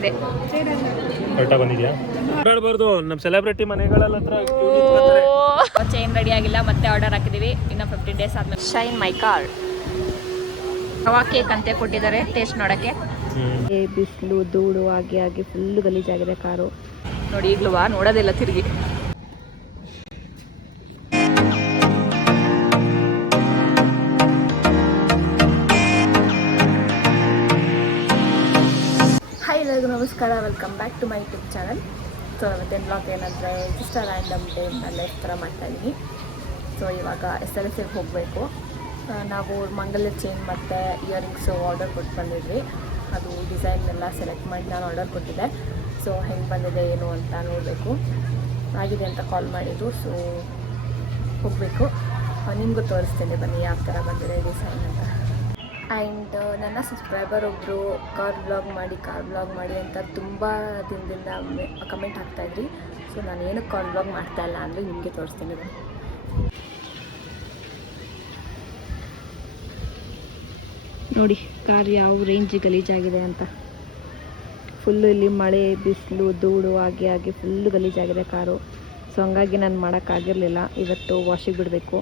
ಇದೆ. ಕರೆಕ್ಟಾಗಿ ಬಂದಿದ್ಯಾ? ಹೇಳ್ಬಾರ್ದು, ನಮ್ಮ ಸೆಲೆಬ್ರಿಟಿ ಮನೆಗಳ ಹತ್ರ ಚೈನ್ ರೆಡಿ ಆಗಿಲ್ಲ, ಮತ್ತೆ ಆರ್ಡರ್ ಹಾಕಿದೀವಿ. ಇನ್ನು 15 ಡೇಸ್ ಆದ್ಮೇಲೆ shine my car. Rava cake ಅಂತೆ ಕೊಟ್ಟಿದ್ದಾರೆ ಟೇಸ್ಟ್ ನೋಡಕ್ಕೆ. ಬಿಸಿಲು ಧೂಳು ಆಗಿ ಫುಲ್ ಗಲೀಜಾಗಿದೆ ಕಾರು ನೋಡಿ. ಈಗಲೂ ನೋಡೋದಿಲ್ಲ ತಿರುಗಿ. ಹಾಯ್ ಎಲ್ಲರಿಗೂ ನಮಸ್ಕಾರ, welcome back to my YouTube channel. So ಇವತ್ತಿನ ಬ್ಲಾಗ್ ಏನಂದರೆ ಜಸ್ಟ್ ರ್ಯಾಂಡಮ್ ಡೇ ಲೈಫ್ ಥರ ಮಾಡ್ತಾಯಿದ್ದೀನಿ. ಸೊ ಇವಾಗ SLSಗೆ ಹೋಗಬೇಕು. ನಾವು ಮಂಗಲ್ಯ ಚೈನ್ ಮತ್ತು ಇಯರಿಂಗ್ಸು ಆರ್ಡರ್ ಕೊಟ್ಟು ಬಂದಿದ್ವಿ. ಅದು ಡಿಸೈನ್ ಎಲ್ಲ ಸೆಲೆಕ್ಟ್ ಮಾಡಿ ನಾನು ಆರ್ಡರ್ ಕೊಟ್ಟಿದ್ದೆ. ಸೊ ಹೆಂಗೆ ಬಂದಿದೆ ಏನು ಅಂತ ನೋಡಬೇಕು. ಆಗಿದೆ ಅಂತ ಕಾಲ್ ಮಾಡಿದ್ರು. ಸೊ ಹೋಗಬೇಕು. ನಿಮಗೂ ತೋರಿಸ್ತೇನೆ ಬನ್ನಿ ಯಾವ ಥರ ಬಂದಿದೆ ಡಿಸೈನ್ ಅಂತ. ಆ್ಯಂಡ್ ನನ್ನ ಸಬ್ಸ್ಕ್ರೈಬರ್ ಒಬ್ಬರು ಕಾರ್ ಬ್ಲಾಗ್ ಮಾಡಿ ಅಂತ ತುಂಬ ದಿನದಿಂದ ಕಮೆಂಟ್ ಹಾಕ್ತಾಯಿದ್ರಿ. ಸೊ ನಾನು ಏನಕ್ಕೆ ಕಾರ್ ಬ್ಲಾಗ್ ಮಾಡ್ತಾಯಿಲ್ಲ ಅಂದರೆ ನಿಮಗೆ ತೋರಿಸ್ತೀನಿ ಬನ್ನಿ. ನೋಡಿ ಕಾರ್ ಯಾವ ರೇಂಜ್ ಗಲೀಜಾಗಿದೆ ಅಂತ. ಫುಲ್ಲು ಇಲ್ಲಿ ಮಳೆ ಬಿಸಿಲು ಧೂಳು ಆಗಿ ಫುಲ್ಲು ಗಲೀಜಾಗಿದೆ ಕಾರು. ಸೊ ಹಂಗಾಗಿ ನಾನು ಮಾಡೋಕ್ಕಾಗಿರಲಿಲ್ಲ. ಇವತ್ತು ವಾಶಿಗೆ ಬಿಡಬೇಕು.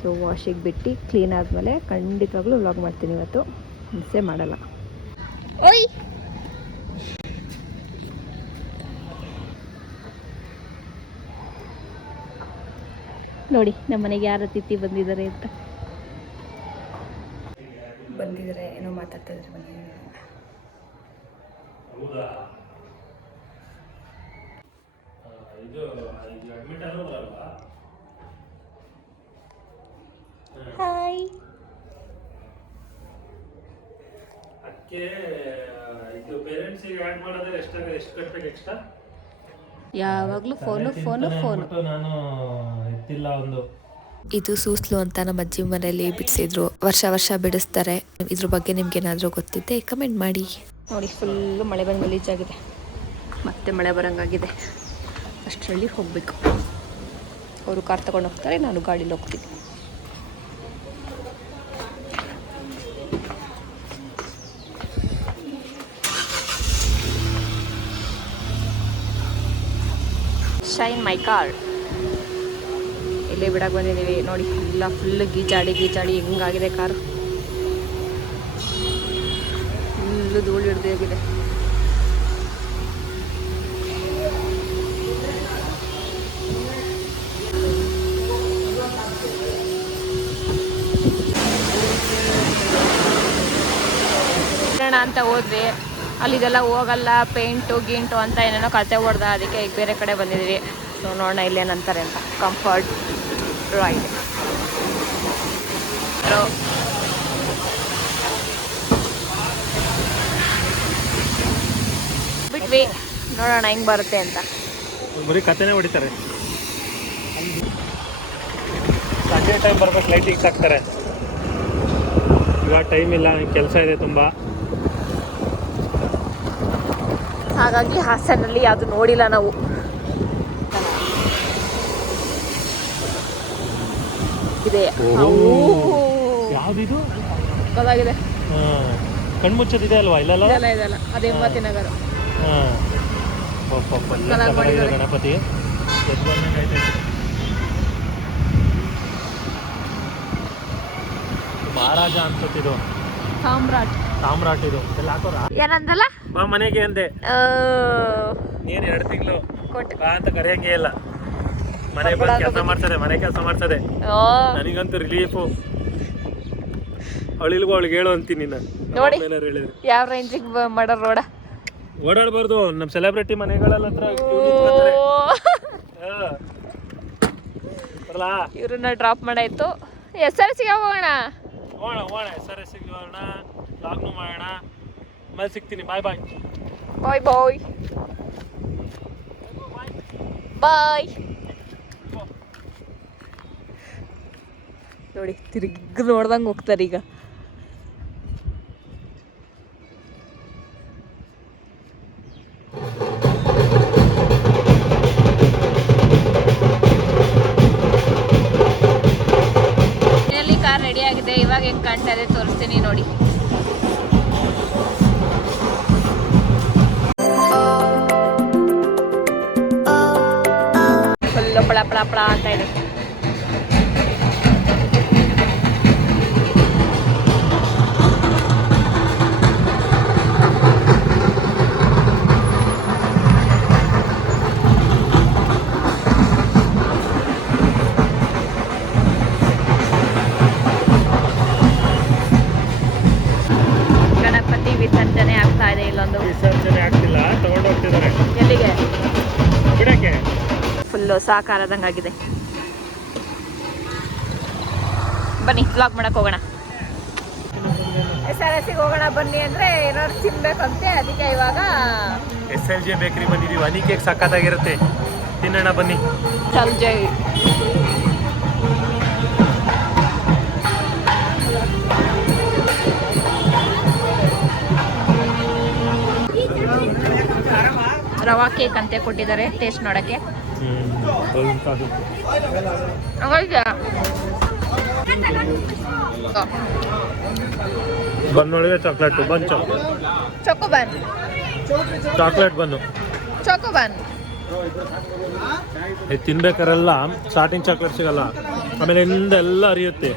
ಸೊ ವಾಶಿಗೆ ಬಿಟ್ಟು ಕ್ಲೀನ್ ಆದಮೇಲೆ ಖಂಡಿತವಾಗ್ಲೂ ವ್ಲಾಗ್ ಮಾಡ್ತೀನಿ. ಇವತ್ತು ಮಿಸ್ಸೇ ಮಾಡಲ್ಲ. ಓಯ್ ನೋಡಿ ನಮ್ಮ ಮನೆಗೆ ಯಾರ ಅತಿಥಿ ಬಂದಿದ್ದಾರೆ ಅಂತ. ಬಂದಿದ್ದಾರೆ, ಏನೋ ಮಾತಾಡ್ತಾ ಇದ್ದಾರೆ. ಬಂದಿದ್ದಾರೆ. ಹಾಯ್. ಯಾವಾಗಲೂ ಫೋನು. ನಾನು ಎತ್ತಿಲ್ಲ. ಒಂದು ಇದು ಸೂಸ್ಲು ಅಂತ ನಮ್ಮ ಅಜ್ಜಿ ಮನೆಯಲ್ಲಿ ಬಿಡಿಸಿದ್ರು. ವರ್ಷ ಬಿಡಿಸ್ತಾರೆ. ಇದ್ರ ಬಗ್ಗೆ ನಿಮ್ಗೆ ಏನಾದರೂ ಗೊತ್ತಿದ್ದೆ ಕಮೆಂಟ್ ಮಾಡಿ. ನೋಡಿ ಫುಲ್ಲು ಮಳೆ ಬಂದು ಗಲೀಜಾಗಿದೆ. ಮತ್ತೆ ಮಳೆ ಬರೋಂಗಾಗಿದೆ. ಅಷ್ಟರಲ್ಲಿ ಹೋಗಬೇಕು. ಅವರು ಕಾರ್ ತಗೊಂಡು ಹೋಗ್ತಾರೆ, ನಾನು ಗಾಡೀಲಿ ಹೋಗ್ತೀನಿ. ಶೈನ್ ಮೈ ಕಾರ್ ಇಲ್ಲೇ ಬಿಡಕ್ಕೆ ಬಂದಿದ್ದೀವಿ. ನೋಡಿ ಎಲ್ಲ ಫುಲ್ ಗೀಚಾಡಿ ಹೆಂಗಾಗಿದೆ ಕಾರು. ಫುಲ್ಲು ಧೂಳು ಹಿಡ್ದಾಗಿದೆ. ಅಂತ ಹೋದ್ವಿ, ಅಲ್ಲಿದೆಲ್ಲ ಹೋಗಲ್ಲ, ಪೇಂಟು ಗೀಂಟು ಅಂತ ಏನೇನೋ ಕತೆ ಹೊಡ್ದ. ಅದಕ್ಕೆ ಈಗ ಬೇರೆ ಕಡೆ ಬಂದಿದ್ವಿ. ಸೊ ನೋಡೋಣ ಇಲ್ಲೇನಂತಾರೆ ಅಂತ. ಕಂಫರ್ಟ್ ರೈಡ್ ಬಿಟ್ವಿ, ನೋಡೋಣ ಹೆಂಗೆ ಬರುತ್ತೆ ಅಂತ. ಬರೀ ಕತೆನೇ ಹೊಡಿತಾರೆ. ಸಂಜೆ ಟೈಮ್ ಬರ್ಬೇಕು, ಲೈಟಿಂಗ್ಸ್ ಹಾಕ್ತಾರೆ. ಇವಾಗ ಟೈಮ್ ಇಲ್ಲ, ಕೆಲಸ ಇದೆ ತುಂಬ. ಹಾಗಾಗಿ ಹಾಸನಲ್ಲಿ ಯಾವುದು ನೋಡಿಲ್ಲ ನಾವು. ಇದೆ ಯಾವ್ದಿದು ಗೊತ್ತಾಗಿದೆ. ಕಣ್ಮುಚ್ಚದಿದೆ ಅಲ್ವಾ? ಇಲ್ಲಲ್ಲ, ಅದೇ ಹೆಮ್ಮತಿ ನಗರ. ಗಣಪತಿ ಮಹಾರಾಜ ಅನ್ಸುತ್ತಿದು. ಸಾಮ್ರಾಟ್ ಇದು ಎಲ್ಲ ಹಾಕೋರ. ಏನಂದಲ್ಲ ಬಾ ಮನೆಗೆ ಅಂದೆ. ನೀನು 2 ತಿಂಗಳು ಬಾ ಅಂತ ಕರೆಯಂಗೆ ಇಲ್ಲ. ಮನೆ ಕೆಲಸ ಮಾಡ್ತದೆ. ನನಗಂತೂ ರಿಲೀಫು. ಅವಳಿಲ್ಗೋ ಅವಳಿಗೆ ಹೇಳು ಅಂತೀನಿ ನಾನು. ನೋಡಿ ಯಾವ ರೇಂಜಿಗೆ ಮಾಡೋರು ರೋಡ. ಓಡಾಡ್ಬಾರ್ದು, ನಮ್ಮ ಸೆಲೆಬ್ರಿಟಿ ಮನೆಗಳ ಹತ್ರ ಇವ್ರನ್ನ ಡ್ರಾಪ್ ಮಾಡಾಯ್ತು. SLSಗೆ ಹೋಗೋಣ. SLSಗೆ ಹೋಗೋಣ, ಲಾಗ್ನು ಮಾಡೋಣ. ಆಮೇಲೆ ಸಿಗ್ತೀನಿ. ಬಾಯ್. ನೋಡಿ ತಿರುಗಿ ನೋಡ್ದಂಗೆ ಹೋಗ್ತಾರೆ ಈಗ. ಕಾರ್ ರೆಡಿ ಆಗಿದೆ. ಇವಾಗ ಹೆಂಗೆ ಕಾಣ್ತಾ ಇದೆ ತೋರಿಸ್ತೀನಿ ನೋಡಿ. ಹಪ್ಪಳ ಹಪ್ಪಳ ಹಪ್ಪಳ ಅಂತ ಇದೆ. ಗಣಪತಿ ವಿಸರ್ಜನೆ ಆಗ್ತಾ ಇದೆ ಇಲ್ಲೊಂದು. ವಿಸರ್ಜನೆ ಆಗ್ತಿಲ್ಲ, ತಗೊಂಡು ಹೋಗ್ತಿದ್ದಾರೆ. ಎಲ್ಲಿಗೆ? ಬಿಡಕ್ಕೆ. ಫುಲ್ಲು ಸಾಕಾರದಂಗಾಗಿದೆ. ಬನ್ನಿ ವ್ಲಾಗ್ ಮಾಡಕ್ ಹೋಗೋಣ. SRS ಹೋಗೋಣ ಬನ್ನಿ ಅಂದ್ರೆ ಏನಾದ್ರು ತಿನ್ಬೇಕಂತೆ, ಅದಕ್ಕೆ ಇವಾಗ SLJ ಬೇಕರಿ ಬಂದಿದೀವಿ. ಹನಿ ಕೇಕ್ ಸಖತ್ತಾಗಿರುತ್ತೆ, ತಿನ್ನೋಣ ಬನ್ನಿ. ಚಲ್ ಜೈ. ರವಾ ಕೇಕ್ ಅಂತೆ ಕೊಟ್ಟಿದ್ದಾರೆ ಟೇಸ್ಟ್ ನೋಡಕ್ಕೆ. ಬನ್ನೊಳಗೆ ಚಾಕ್ಲೇಟ್ ಬನ್, ಚೊಕೊಬನ್, ಚಾಕ್ಲೇಟ್ ಬನ್ನು. ಚೊಕೊಬನ್ ಇದು ತಿನ್ಬೇಕಾರೆಲ್ಲ ಸ್ಟಾರ್ಟಿಂಗ್ ಚಾಕ್ಲೇಟ್ ಸಿಗಲ್ಲ, ಆಮೇಲೆ ಎಲ್ಲ ಅರಿಯುತ್ತೆ.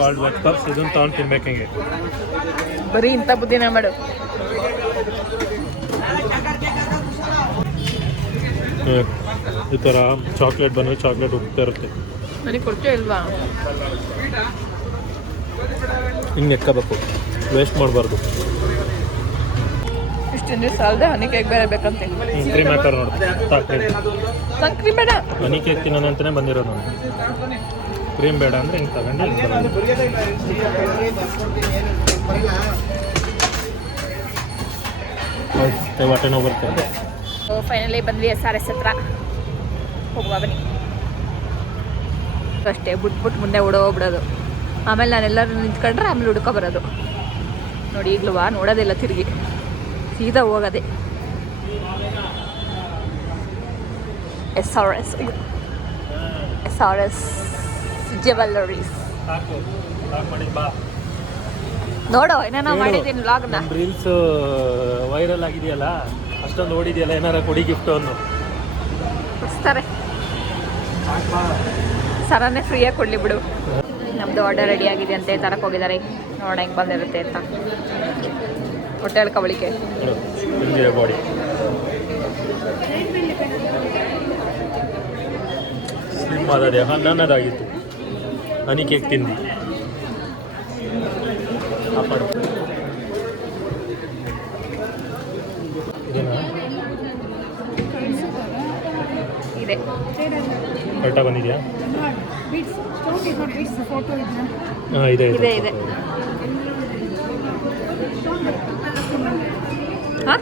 Called veg puffs. ಇದನ್ನು ತಗೊಂಡು ತಿನ್ಬೇಕಂಗೆ. ಬರೀ ಇಂಥ ಬುದ್ಧಿನ ಮಾಡು. ಈ ಥರ ಚಾಕ್ಲೇಟ್ ಬಂದರೆ ಚಾಕ್ಲೇಟ್ ಹೋಗ್ತಾ ಇರುತ್ತೆ. ನನಗೆ ಕೊಡ್ತೇ ಇಲ್ವಾ? ಹಿಂಗೆ ಎಕ್ಕಬೇಕು, ವೇಸ್ಟ್ ಮಾಡಬಾರ್ದು. ಇಷ್ಟಿನ ದಿವಸ ಅಲ್ಲದೆ ಹನಿ ಕೇಕ್ ಬೇರೆ ಬೇಕಂತೆ. ಕ್ರೀಮ್ ಹಾಕೋರು ನೋಡು, ಚಾಕ್ಲೇಟ್. ನಂಗೆ ಕ್ರೀಮ್ ಬೇಡ. ಹನಿ ಕೇಕ್ ತಿನ್ನೋಣ ಅಂತಲೇ ಬಂದಿರೋದು ನಾನು. ಕ್ರೀಮ್ ಬೇಡ ಅಂದರೆ ಹಿಂಗೆ ತಗೊಂಡು ಹೌದು, ಹೊಟ್ಟೆ ನೋವು ಬರ್ತದೆ. ಫೈನಲಿ ಬಂದ್ವಿ SRS ಹತ್ರ. ಹೋಗುವ ಬನ್ನಿ. ಅಷ್ಟೇ ಬಿಟ್ಬಿಟ್ಟು ಮುಂದೆ ಓಡೋಗ್ಬಿಡೋದು. ಆಮೇಲೆ ನಾನೆಲ್ಲರೂ ನಿಂತ್ಕೊಂಡ್ರೆ ಆಮೇಲೆ ಹುಡ್ಕೊ ಬರೋದು. ನೋಡಿ ಈಗಲೂ ನೋಡೋದಿಲ್ಲ, ತಿರುಗಿ ಸೀದಾ ಹೋಗೋದೆ. SRS jewelleries. ನೋಡು ಏನೇನೋ ಮಾಡಿದ್ದೀನಿ ವ್ಲಾಗ್ನ. ರೀಲ್ಸ್ ವೈರಲ್ ಆಗಿದೆಯಲ್ಲ, ಅಷ್ಟೊಂದು ನೋಡಿದೆಯಲ್ಲ, ಏನಾರ ಕೊಡಿ ಗಿಫ್ಟ್ ಅನ್ನು ಕೊಡಿಸ್ತಾರೆ. ಸರನೇ ಫ್ರೀಯಾಗಿ ಕೊಡಲಿ ಬಿಡು. ನಮ್ಮದು ಆರ್ಡರ್ ರೆಡಿ ಆಗಿದೆ ಅಂತೆ, ತರಕ್ಕೆ ಹೋಗಿದ್ದಾರೆ. ನೋಡೋಣ ಹೆಂಗೆ ಬಂದಿರುತ್ತೆ ಅಂತ. ಹೊಟ್ಟೆ ಹೇಳ್ಕೊಬಳಿಕೆ ಬಾಡಿ ಸ್ಲಿಮ್ ಆದ ದೇಹ ನನ್ನದಾಗಿತ್ತು. ಹನಿ ಕೇಕ್ ತಿಂದು ಕಾಪಾಡು. ಇದೇನಾ ಇದೆ. ಕರೆಕ್ಟಾಗಿ ಬಂದಿದೆಯಾ? ಹಾಂ, ಇದೆ ಇದೆ ಇದೆ. ಹಾಂ,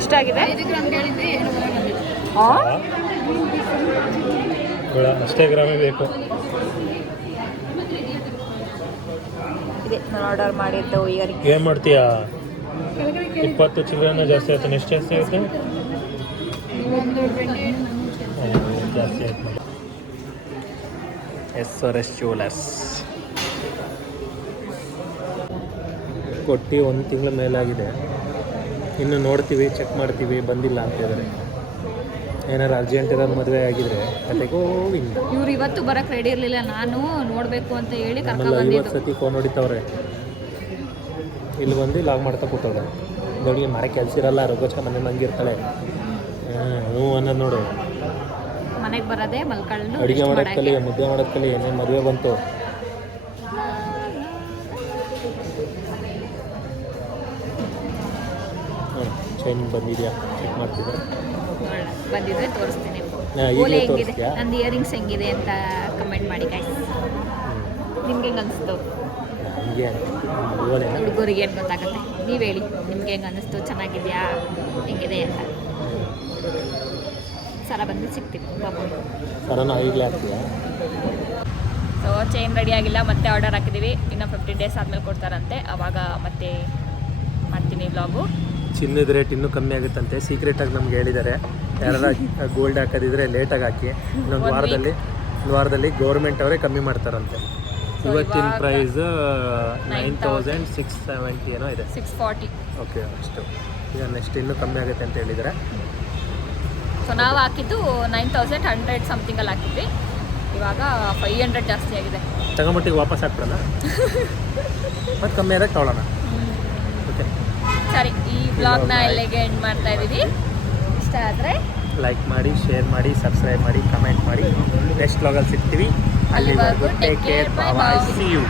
ಎಷ್ಟಾಗಿದೆ? ಅಷ್ಟೇ ಗ್ರಾಮೇ ಬೇಕು. ಇದೆ ನಾನು ಆರ್ಡರ್ ಮಾಡಿದ್ದು. ಈಗ ಏನು ಮಾಡ್ತೀಯಾ? 20 ಚಿಲ್ಲರೆನೂ ಜಾಸ್ತಿ ಆಯ್ತು. ಎಷ್ಟು ಜಾಸ್ತಿ ಆಗುತ್ತೆ? ಜಾಸ್ತಿ ಆಯ್ತು. SRS ಜ್ಯುವೆಲ್ಲರ್ಸ್ ಕೊಟ್ಟು 1 ತಿಂಗಳ ಮೇಲಾಗಿದೆ. ಇನ್ನು ನೋಡ್ತೀವಿ, ಚೆಕ್ ಮಾಡ್ತೀವಿ, ಬಂದಿಲ್ಲ ಅಂತಿದ್ದಾರೆ. ಏನಾರು ಅರ್ಜೆಂಟ್ ಇರೋದು ಮದುವೆ ಆಗಿದ್ರೆ ಕತೆಗೋ ಇಲ್ಲ. ಇವ್ರು ಇವತ್ತು ಬರಕ್ಕೆ ರೆಡಿ ಇರಲಿಲ್ಲ, ನಾನು ನೋಡಬೇಕು ಅಂತ ಹೇಳಿ ಆಮೇಲೆ 50 ಸತಿ ಫೋನ್ ಹೊಡಿತವ್ರೆ. ಇಲ್ಲಿ ಬಂದು ಲಾಗ್ ಮಾಡ್ತಾ ಕೂತವ್ರೆ. ದೊಡ್ಡಿಗೆ ಮರ ಕೆಲಸ ಇರಲ್ಲ, ರೋಗೋಚ್ಕ ಮನೆ ಮಂಗಿರ್ತಾಳೆ. ಹ್ಞೂ ಅನ್ನೋದು ನೋಡು. ಮನೆಗೆ ಬರೋದೇ ಮಲ್ಕೊಂಡು ಅಡುಗೆ ಮಾಡೋದು ಕಲಿ, ಮುದ್ದೆ ಮಾಡೋದು ಕಲಿ. ಏನೇನು ಮದುವೆ ಬಂತು. ಚೈನ್ ಬಂದಿದೆಯಾ ಚೆಕ್ ಮಾಡ್ತಿದ್ದೆ. ಬಂದಿದ್ರೆ ತೋರಿಸ್ತೀನಿ. ಈಗಲೇ ಹೆಂಗಿದೆ, ತೋರಿಸ್ತೀಯಾ? ನಂದು ಇಯರಿಂಗ್ಸ್ ಹೆಂಗಿದೆ ಅಂತ ಕಮೆಂಟ್ ಮಾಡಿ ಗೈಸ್. ನಿಮ್ಗೆ ಹೆಂಗೆ ಅನಿಸ್ತು? ಹಂಗೆ ಹುಡುಗರಿಗೆ ಏನು ಗೊತ್ತಾಗುತ್ತೆ, ನೀವು ಹೇಳಿ ನಿಮ್ಗೆ ಹೆಂಗೆ ಅನ್ನಿಸ್ತು? ಚೆನ್ನಾಗಿದೆಯಾ, ಹೆಂಗಿದೆ ಅಂತ. ಸರ ಬಂದು ಸಿಗ್ತೀವಿ ಬಾಬು. ಸರನ ಈಗಲೇ ಆಗ್ತೀಯಾ? ಸೊ ಚೈನ್ ರೆಡಿ ಆಗಿಲ್ಲ, ಮತ್ತೆ ಆರ್ಡರ್ ಹಾಕಿದ್ದೀವಿ. ಇನ್ನು 15 ಡೇಸ್ ಆದಮೇಲೆ ಕೊಡ್ತಾರಂತೆ, ಆವಾಗ ಮತ್ತೆ ಮಾಡ್ತೀನಿ ವ್ಲಾಗು. ಚಿನ್ನದ ರೇಟ್ ಇನ್ನೂ ಕಮ್ಮಿ ಆಗುತ್ತಂತೆ, ಸೀಕ್ರೆಟಾಗಿ ನಮ್ಗೆ ಹೇಳಿದ್ದಾರೆ. ಯಾರು ಗೋಲ್ಡ್ ಹಾಕೋದಿದ್ರೆ ಲೇಟಾಗಿ ಹಾಕಿ, ಇನ್ನೊಂದು ವಾರದಲ್ಲಿ ಗೌರ್ಮೆಂಟ್ ಅವರೇ ಕಮ್ಮಿ ಮಾಡ್ತಾರಂತೆ. ಇವತ್ತಿನ ಪ್ರೈಸ್ 9670 ಏನೋ ಇದೆ. 640. ಓಕೆ, ಅಷ್ಟು. ಈಗ ನೆಕ್ಸ್ಟ್ ಇನ್ನೂ ಕಮ್ಮಿ ಆಗುತ್ತೆ ಅಂತ ಹೇಳಿದ್ದಾರೆ. ಸೊ ನಾವು ಹಾಕಿದ್ದು 9100 ಸಮಥಿಂಗಲ್ಲಿ ಹಾಕಿದ್ವಿ. ಇವಾಗ 500 ಜಾಸ್ತಿ ಆಗಿದೆ. ತಗೊಂಬಿಟ್ಟಿಗೆ ವಾಪಸ್ ಹಾಕ್ಬಿಡೋಣ, ಮತ್ತು ಕಮ್ಮಿ ಆದಾಗ ತೊಗೊಳ್ಳೋಣ. ಓಕೆ, ಸರಿ, ಈ ಬ್ಲಾಗ್ನ ಇಲ್ಲಿಗೆ ಎಂಡ್ ಮಾಡ್ತಾ ಇದ್ದೀವಿ. ಇಷ್ಟ ಆದರೆ ಲೈಕ್ ಮಾಡಿ, ಶೇರ್ ಮಾಡಿ, ಸಬ್ಸ್ಕ್ರೈಬ್ ಮಾಡಿ, ಕಮೆಂಟ್ ಮಾಡಿ. ನೆಕ್ಸ್ಟ್ ಬ್ಲಾಗಲ್ಲಿ ಸಿಗ್ತೀವಿ. ಅಲ್ಲಿವರೆಗೂ take care, bye, see you.